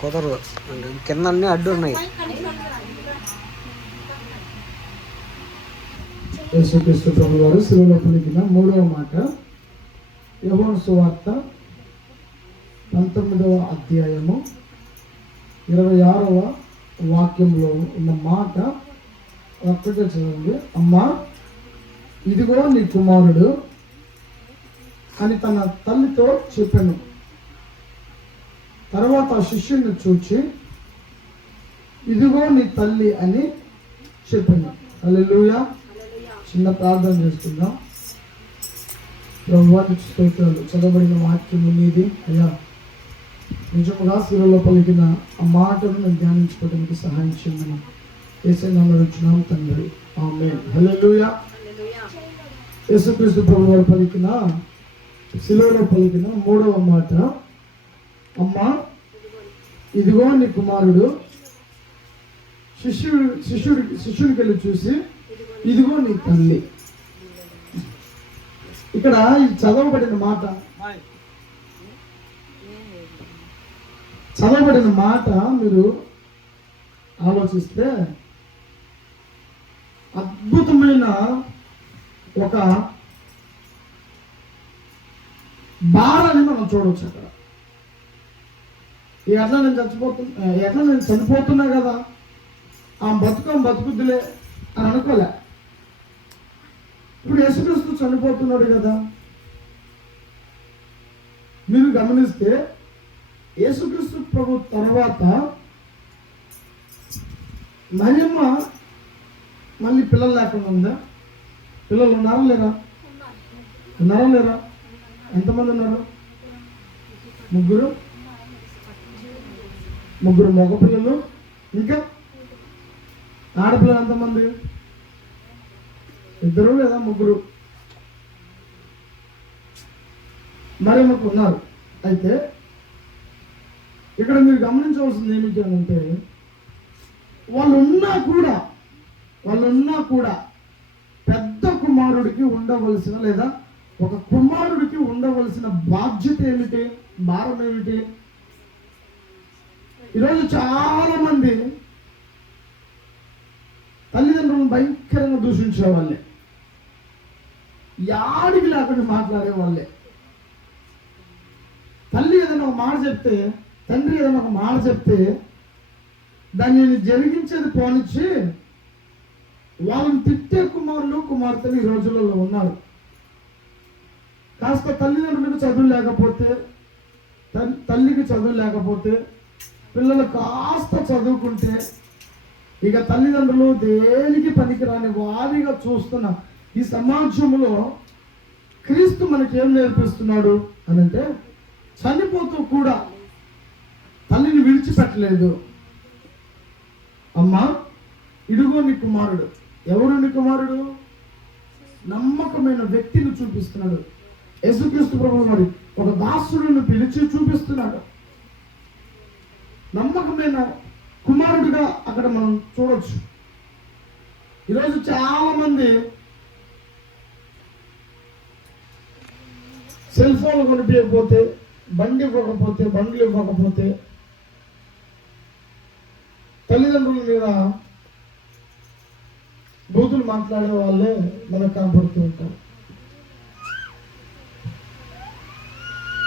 కుదరదు, కింద అన్నీ అడ్డు ఉన్నాయి. యేసుక్రీస్తు ప్రభు వారు శిలువలో పలికిన 3వ మాట, యోహాను సువార్త 19వ అధ్యాయము 26వ వాక్యంలో ఉన్న మాట ఒక్కటే చదవండి. అమ్మా, ఇదిగో నీ కుమారుడు అని తన తల్లితో చెప్పాను. తర్వాత శిష్యుని చూచి ఇదిగో నీ తల్లి అని చెప్పాను. హల్లెలూయా. చిన్న ప్రార్థన చేసుకుందాం. ప్రభువానికి స్తోత్రాలు. చదవబడిన వాక్యము నీది అయ్యా. నిజముగా శిలువలో పలికిన ఆ మాటను నేను ధ్యానించుకోవడానికి సహాయం చేయమని యేసయ్య నామములో వచ్చున్నాం తండ్రి. ఆమేన్. హల్లెలూయా. యేసుక్రీస్తు ప్రభు వారు పలికిన శిలువలో పలికిన 3వ మాట, అమ్మా, ఇదిగో నీ కుమారుడు. శిష్యుడికి వెళ్ళి చూసి ఇదిగో నీ తల్లి. ఇక్కడ ఈ చదవబడిన మాట మీరు ఆలోచిస్తే అద్భుతమైన ఒక భారాన్ని మనం చూడవచ్చు. అక్కడ ఎట్లా నేను చనిపోతున్నా కదా, ఆ బతుకుద్దులే అని అనుకోలే. ఇప్పుడు యేసుక్రీస్తు చనిపోతున్నాడు కదా. మీరు గమనిస్తే యేసుక్రీస్తు ప్రభు తర్వాత మరియమ్మ మళ్ళీ పిల్లలు లేకుండా ఉందా? పిల్లలు ఉన్నారా లేరా? ఎంతమంది ఉన్నారు? ముగ్గురు మగ పిల్లలు, ఇంకా ఆడపిల్లలు ఎంతమంది? 2 లేదా 3. మరి మాకు ఉన్నారు. అయితే ఇక్కడ మీరు గమనించవలసింది ఏమిటి అంటే, వాళ్ళు ఉన్నా కూడా పెద్ద కుమారుడికి ఉండవలసిన లేదా ఒక కుమారుడికి ఉండవలసిన బాధ్యత ఏమిటి, భారం ఏమిటి? ఈరోజు చాలా మంది తల్లిదండ్రులను భయంకరంగా దూషించే వాళ్ళే, యాడికి లేకుండా మాట్లాడే వాళ్ళే. తల్లి ఏదైనా ఒక మాట చెప్తే, తండ్రి ఏదైనా ఒక మాట చెప్తే దాన్ని జరిగించేది పోనిచ్చి వాళ్ళని తిట్టే కుమార్తెలు ఈ రోజులలో ఉన్నారు. కాస్త తల్లిదండ్రులకు చదువు లేకపోతే, తల్లికి చదువు లేకపోతే, పిల్లలు కాస్త చదువుకుంటే ఇక తల్లిదండ్రులు దేనికి పనికిరాని వారిగా చూస్తున్న ఈ సమాజంలో క్రీస్తు మనకి ఏం నేర్పిస్తున్నాడు అని అంటే, చనిపోతూ కూడా తల్లిని విడిచిపెట్టలేదు. అమ్మా, ఇదిగో నీ కుమారుడు. ఎవరు నీ కుమారుడు? నమ్మకమైన వ్యక్తిని చూపిస్తున్నాడు. యేసుక్రీస్తు ప్రభువు మరి ఒక దాసుడిని పిలిచి చూపిస్తున్నాడు. నమ్మకమైన కుమారుడిగా అక్కడ మనం చూడొచ్చు. ఈరోజు చాలా మంది సెల్ ఫోన్లు కొనిపించకపోతే, బండ్లు ఇవ్వకపోతే తల్లిదండ్రుల మీద బూతులు మాట్లాడే వాళ్ళే మనకు కనపడుతూ ఉంటారు.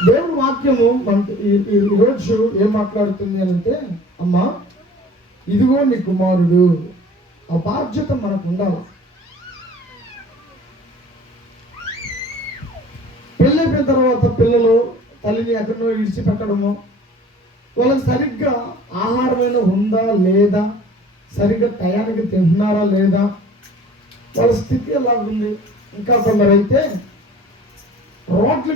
దేవుని వాక్యము మనకి ఈరోజు ఏం మాట్లాడుతుంది అని అంటే, అమ్మా, ఇదిగో నీ కుమారుడు. ఆ బాధ్యత మనకు ఉండాలి. పెళ్ళైపోయిన తర్వాత పిల్లలు తల్లిని ఎక్కడో విడిచిపెట్టడము, వాళ్ళకి సరిగ్గా ఆహారమైన ఉందా లేదా, సరిగ్గా టయానికి తింటున్నారా లేదా, వాళ్ళ స్థితి ఎలా ఉంది. ఇంకా కొందరైతే రోడ్ల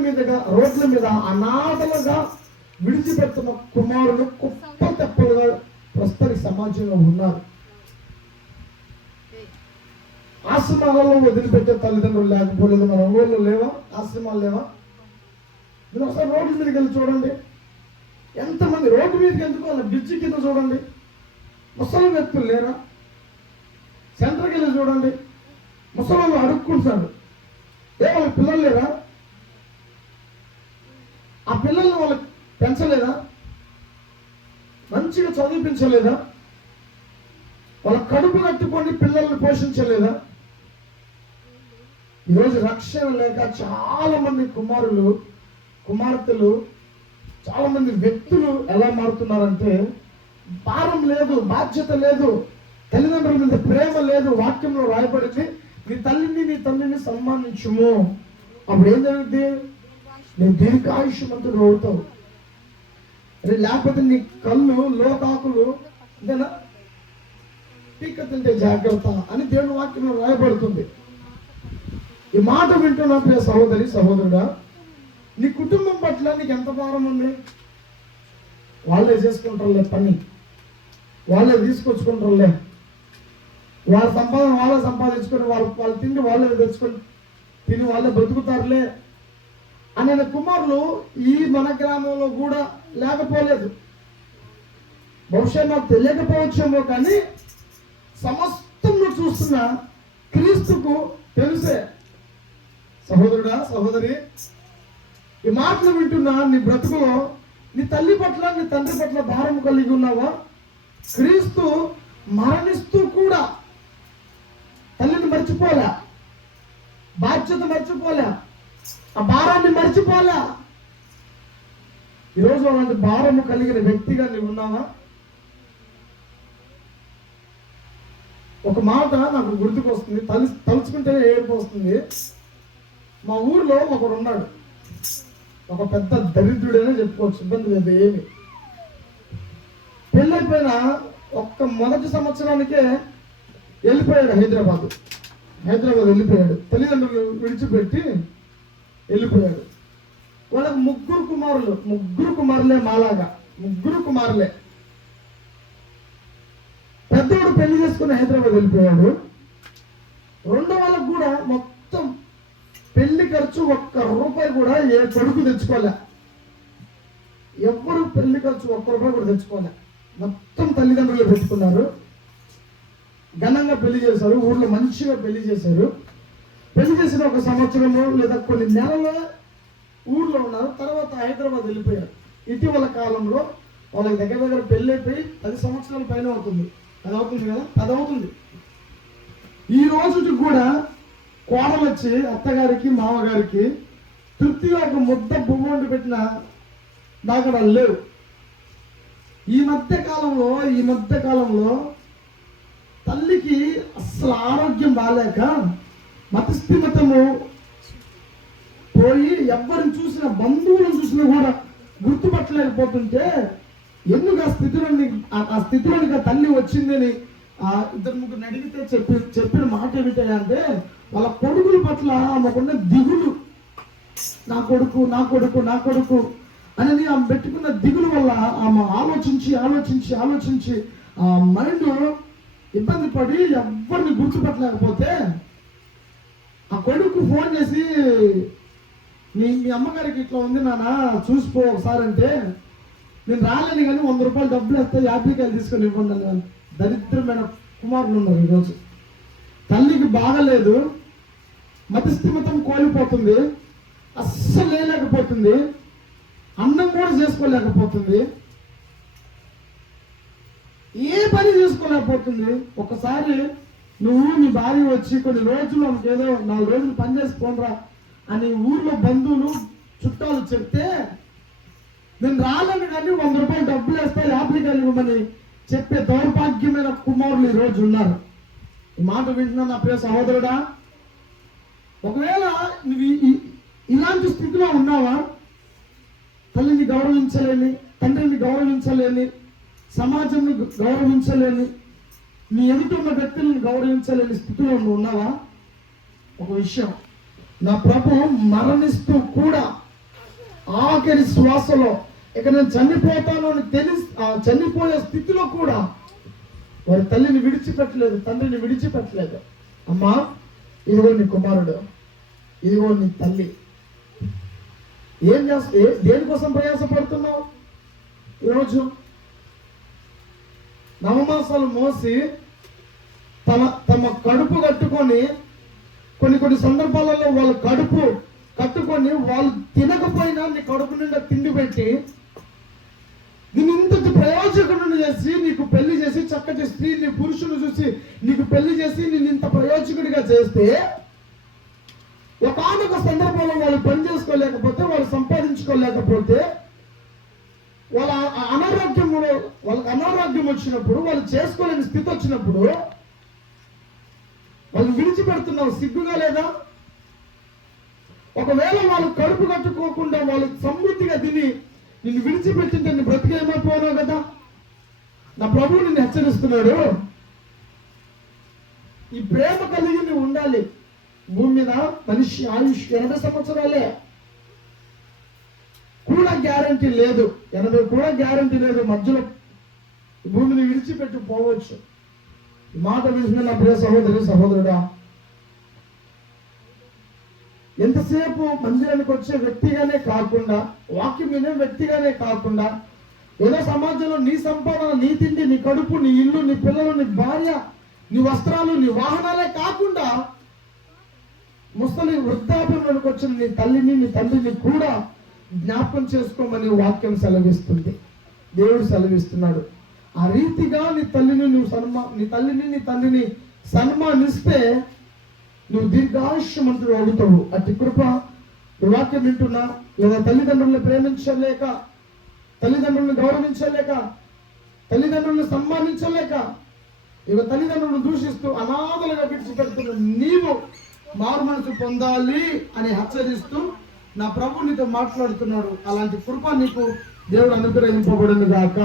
మీద అనాథలుగా విడిచిపెడుతున్న కుమారులు కుప్ప తెప్పలుగా ప్రస్తుత సమాజంలో ఉన్నారు. ఆశ్రమాలలో వదిలిపెట్టే తల్లిదండ్రులు లేకపోలేదు. మన ఊళ్ళో లేవా ఆశ్రమాలు? లేవా? మీరు ఒకసారి రోడ్ల మీదకి వెళ్ళి చూడండి. ఎంతమంది రోడ్డు మీదకి ఎందుకు బ్రిడ్జి కింద చూడండి, ముసలి వ్యక్తులు లేరా? సెంటర్కి వెళ్ళి చూడండి, ముసలి అడుక్కుంటాడు. వాళ్ళ పిల్లలు లేరా? ఆ పిల్లల్ని వాళ్ళకి పెంచలేదా? మంచిగా చదివించలేదా? వాళ్ళ కడుపు కట్టుకొని పిల్లల్ని పోషించలేదా? ఈరోజు రక్షణ లేక చాలా మంది కుమారులు, కుమార్తెలు, చాలా మంది వ్యక్తులు ఎలా మారుతున్నారంటే, భారం లేదు, బాధ్యత లేదు, తల్లిదండ్రుల మీద ప్రేమ లేదు. వాక్యంలో రాయబడింది, నీ తల్లిని నీ తండ్రిని సన్మానించుము. అప్పుడు ఏం జరుగుతుంది? నువ్వు దీర్ఘాయుష్మంతుడు అవుతావు. లేకపోతే నీ కళ్ళు లోకాకులు అంతేనా, పీక తింటే జాగ్రత్త అని దేవుని వాక్యంలో రాయబడుతుంది. ఈ మాట వింటున్నా ప్రియ సహోదరి, సహోదరుడా, నీ కుటుంబం పట్ల నీకు ఎంత భారం ఉంది? వాళ్ళే చేసుకుంటారులే పని, వాళ్ళే తీసుకొచ్చుకుంటారులే, వాళ్ళ సంపాదన వాళ్ళే సంపాదించుకొని వాళ్ళ తిండి వాళ్ళే తెచ్చుకొని తిని వాళ్ళే బ్రతుకుతారులే అనే కుమారులు ఈ మన గ్రామంలో కూడా లేకపోలేదు. బహుశా నాకు తెలియకపోవచ్చేమో, కానీ సమస్తంలో చూస్తున్న క్రీస్తుకు తెలుసే. సహోదరుడా, సహోదరి, ఈ మాటలు వింటున్నా నీ బ్రతుకులో నీ తల్లి పట్ల నీ తండ్రి పట్ల భారం కలిగి ఉన్నావా? క్రీస్తు మరణిస్తూ కూడా తల్లిని మర్చిపోలే, బాధ్యత మర్చిపోలే, ఆ భారాన్ని మర్చిపోలే. ఈరోజు అలాంటి భారము కలిగిన వ్యక్తిగా నీవు ఉన్నావా? ఒక మాట నాకు గుర్తుకొస్తుంది, తలుచుకుంటేనే ఏడుపు వస్తుంది. మా ఊర్లో ఒకడు ఉన్నాడు, ఒక పెద్ద దరిద్రుడైనా చెప్పుకోవచ్చు, ఇబ్బంది లేదు ఏమి. పెళ్ళైపోయిన మొదటి సంవత్సరానికే వెళ్ళిపోయాడు హైదరాబాద్ వెళ్ళిపోయాడు. తల్లిదండ్రులు విడిచిపెట్టి వెళ్ళిపోయాడు. వాళ్ళకి ముగ్గురు కుమారులే, మాలాగా ముగ్గురు కుమారులే. పెద్దవాడు పెళ్లి చేసుకుని హైదరాబాద్ వెళ్ళిపోయాడు. రెండో వాళ్ళకు కూడా మొత్తం పెళ్లి ఖర్చు ఒక్క రూపాయి కూడా ఏ కొడుకు తెచ్చుకోలే. ఎవ్వరు పెళ్లి ఖర్చు ఒక్క రూపాయి కూడా తెచ్చుకోలే. మొత్తం తల్లిదండ్రులు పెట్టుకున్నారు, ఘనంగా పెళ్లి చేశారు, ఊర్లో మంచిగా పెళ్లి చేశారు. పెళ్లి చేసిన ఒక సంవత్సరంలో లేదా కొన్ని నెలల ఊర్లో ఉన్నారు, తర్వాత హైదరాబాద్ వెళ్ళిపోయారు. ఇటీవల కాలంలో వాళ్ళకి దగ్గర పెళ్లి అయిపోయి 10 సంవత్సరాల పైన అవుతుంది. అది అవుతుంది కదా, అది అవుతుంది. ఈ రోజుకి కూడా కోడలు వచ్చి అత్తగారికి మామగారికి తృప్తిగా ఒక ముద్ద బొమ్మ వండి పెట్టిన దాకా లేవు. ఈ మధ్య కాలంలో తల్లికి అస్సలు ఆరోగ్యం బాగాలేక మతస్థిమతము పోయి ఎవరిని చూసినా, బంధువులను చూసినా కూడా గుర్తుపట్టలేకపోతుంటే, ఎందుకు ఆ స్థితిలోనికి తల్లి వచ్చిందని ఇద్దరు ముగ్గురు అడిగితే చెప్పిన మాట ఏమిటంటే, వాళ్ళ కొడుకుల పట్ల ఆమెకున్న దిగులు, నా కొడుకు అనేది ఆమె పెట్టుకున్న దిగులు వల్ల ఆమె ఆలోచించి ఆ మైండ్ ఇబ్బంది పడి ఎవరిని గుర్తుపట్టలేకపోతే, ఆ కొడుకు ఫోన్ చేసి మీ అమ్మగారికి ఇట్లా ఉంది నాన్న చూసిపో ఒకసారి అంటే, నేను రాలేని కానీ 100 రూపాయలు డబ్బులు వేస్తే యాప్లికాయలు తీసుకొని ఇవ్వండి అని దరిద్రమైన కుమారులు ఉన్నారు. ఈరోజు తల్లికి బాగలేదు, మతిస్థిమితం కోల్పోతుంది, అస్సలు లేలేకపోతుంది, అన్నం కూడా చేసుకోలేకపోతుంది, ఏ పని చేసుకోలేకపోతుంది. ఒకసారి నువ్వు నీ భార్య వచ్చి కొన్ని రోజులు ఏదో 4 రోజులు పని చేసుకోనరా అని ఊర్లో బంధువులు చుట్టాలు చెప్తే, నేను రాలేను కానీ 100 రూపాయలు డబ్బులు వేస్తా యాప్లికాయలు ఇవ్వమని చెప్పే దౌర్భాగ్యమైన కుమారులు ఈరోజు ఉన్నారు. ఈ మాట వింటున్నా నా ప్రియ సహోదరుడా, ఒకవేళ నువ్వు ఇలాంటి స్థితిలో ఉన్నావా? తల్లిని గౌరవించలేని, తండ్రిని గౌరవించలేని, సమాజంని గౌరవించలేని, నీ ఎదుటిన్న వ్యక్తులను గౌరవించలేని స్థితిలో నువ్వు ఉన్నావా? ఒక విషయం, నా ప్రభు మరణిస్తూ కూడా ఆఖరి శ్వాసలో ఇక నేను చనిపోతాను అని చనిపోయే స్థితిలో కూడా వారి తల్లిని విడిచిపెట్టలేదు, తండ్రిని విడిచిపెట్టలేదు. అమ్మా, ఇదిగో నీ కుమారుడు, ఇదిగో నీ తల్లి. ఏం చేస్తా, దేనికోసం ప్రయాసపడుతున్నావు? ఈరోజు నవమాసాలు మోసి తమ కడుపు కట్టుకొని కొన్ని సందర్భాలలో వాళ్ళ కడుపు కట్టుకొని వాళ్ళు తినకపోయినా నీ కడుపు నిండా తిండి పెట్టి నేను ఇంత ప్రయోజకుడిని చేసి నీకు పెళ్లి చేసి చక్కటి స్త్రీని పురుషుని చూసి నీకు పెళ్లి చేసి నేను ఇంత ప్రయోజకుడిగా చేస్తే ఒకానొక సందర్భంలో వాళ్ళు పని చేసుకోలేకపోతే వాళ్ళు సంపాదించుకోలేకపోతే వాళ్ళకి అనారోగ్యం వచ్చినప్పుడు వాళ్ళు చేసుకోలేని స్థితి వచ్చినప్పుడు వాళ్ళు విడిచిపెడుతున్నావు, సిగ్గుగా లేదా? ఒకవేళ వాళ్ళు కడుపు కట్టుకోకుండా వాళ్ళు సమృద్ధిగా తిని నిన్ను విడిచిపెట్టింటే నీ బ్రతికేమైపోయావు కదా. నా ప్రభువు నిన్ను హెచ్చరిస్తున్నాడు, ఈ ప్రేమ కలిగి నువ్వు ఉండాలి. భూమి మీద మనిషి ఆయుష్ 80 సంవత్సరాలే కూడా గ్యారంటీ లేదు, 80 కూడా గ్యారంటీ లేదు. మధ్యలో భూమిని విడిచిపెట్టి పోవచ్చు. ఈ మాట వింటున్న నా ప్రియ సహోదరి సహోదరుడా, ఎంతసేపు మందిరానికి వచ్చే వ్యక్తిగానే కాకుండా, వాక్యం వినే వ్యక్తిగానే కాకుండా, ఏదో సమాజంలో నీ సంపాదన, నీ తిండి, నీ కడుపు, నీ ఇల్లు, నీ పిల్లలు, నీ భార్య, నీ వస్త్రాలు, నీ వాహనాలే కాకుండా ముసలి వృద్ధాప్యంలోకి వచ్చిన నీ తల్లిని, నీ తండ్రిని కూడా జ్ఞాపకం చేసుకోమని వాక్యం సెలవిస్తుంది, దేవుడు సెలవిస్తున్నాడు. ఆ రీతిగా నీ తల్లిని నీ తండ్రిని సన్మానిస్తే నువ్వు దీర్ఘాయుష్యమంతుడు అవుతావు. అతి కృప ఈ వాక్యం వింటున్నా, లేదా తల్లిదండ్రులను ప్రేమించలేక, తల్లిదండ్రులను గౌరవించలేక, తల్లిదండ్రులను సన్మానించలేక, ఇక తల్లిదండ్రులను దూషిస్తూ అనాథలుగా విడిచిపెడుతున్న నీవు మారు మనసు పొందాలి అని హెచ్చరిస్తూ నా ప్రభు నీతో మాట్లాడుతున్నాడు. అలాంటి కృప నీకు దేవుడు అనుగ్రహింపబడును గాక.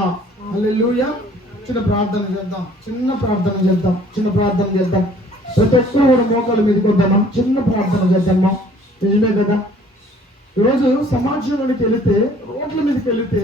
హల్లెలూయా. చిన్న ప్రార్థన చేద్దాం. ప్రతి ఒక్కరు కూడా మోకాల మీదకి వద్దామా, చిన్న ప్రార్థన చేద్దామా. నిజమే కదా, ఈరోజు సమాజంలోకి వెళితే, రోడ్ల మీదకి వెళితే